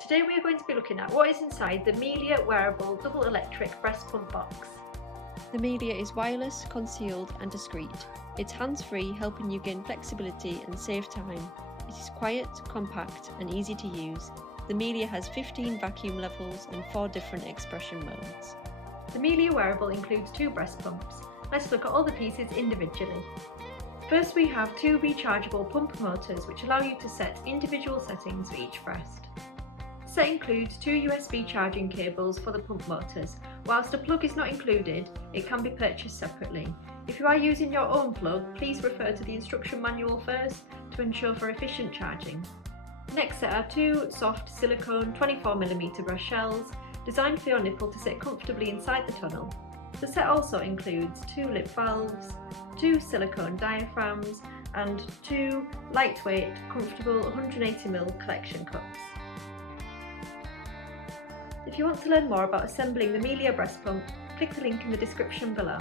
Today we are going to be looking at what is inside the Melia Wearable Double Electric Breast Pump Box. The Melia is wireless, concealed and discreet. It's hands-free, helping you gain flexibility and save time. It is quiet, compact and easy to use. The Melia has 15 vacuum levels and 4 different expression modes. The Melia Wearable includes 2 breast pumps. Let's look at all the pieces individually. First, we have 2 rechargeable pump motors which allow you to set individual settings for each breast. The set includes 2 USB charging cables for the pump motors. Whilst a plug is not included, it can be purchased separately. If you are using your own plug, please refer to the instruction manual first to ensure for efficient charging. Next set are 2 soft silicone 24mm breast shells designed for your nipple to sit comfortably inside the tunnel. The set also includes 2 lip valves, 2 silicone diaphragms and 2 lightweight, comfortable 180ml collection cups. If you want to learn more about assembling the Melia breast pump, click the link in the description below.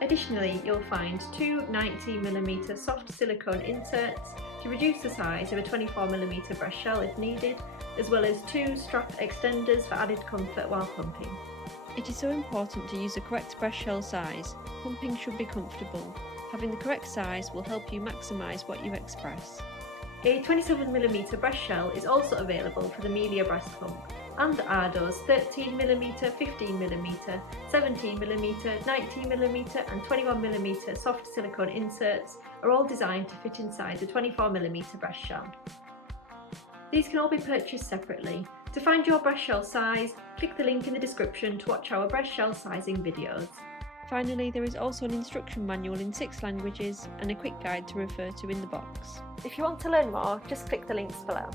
Additionally, you'll find 2 90mm soft silicone inserts to reduce the size of a 24mm breast shell if needed, as well as 2 strap extenders for added comfort while pumping. It is so important to use the correct breast shell size. Pumping should be comfortable. Having the correct size will help you maximise what you express. A 27mm breast shell is also available for the Melia breast pump, and Ardo's 13mm, 15mm, 17mm, 19mm and 21mm soft silicone inserts are all designed to fit inside the 24mm breast shell. These can all be purchased separately. To find your breast shell size, click the link in the description to watch our breast shell sizing videos. Finally, there is also an instruction manual in 6 languages and a quick guide to refer to in the box. If you want to learn more, just click the links below.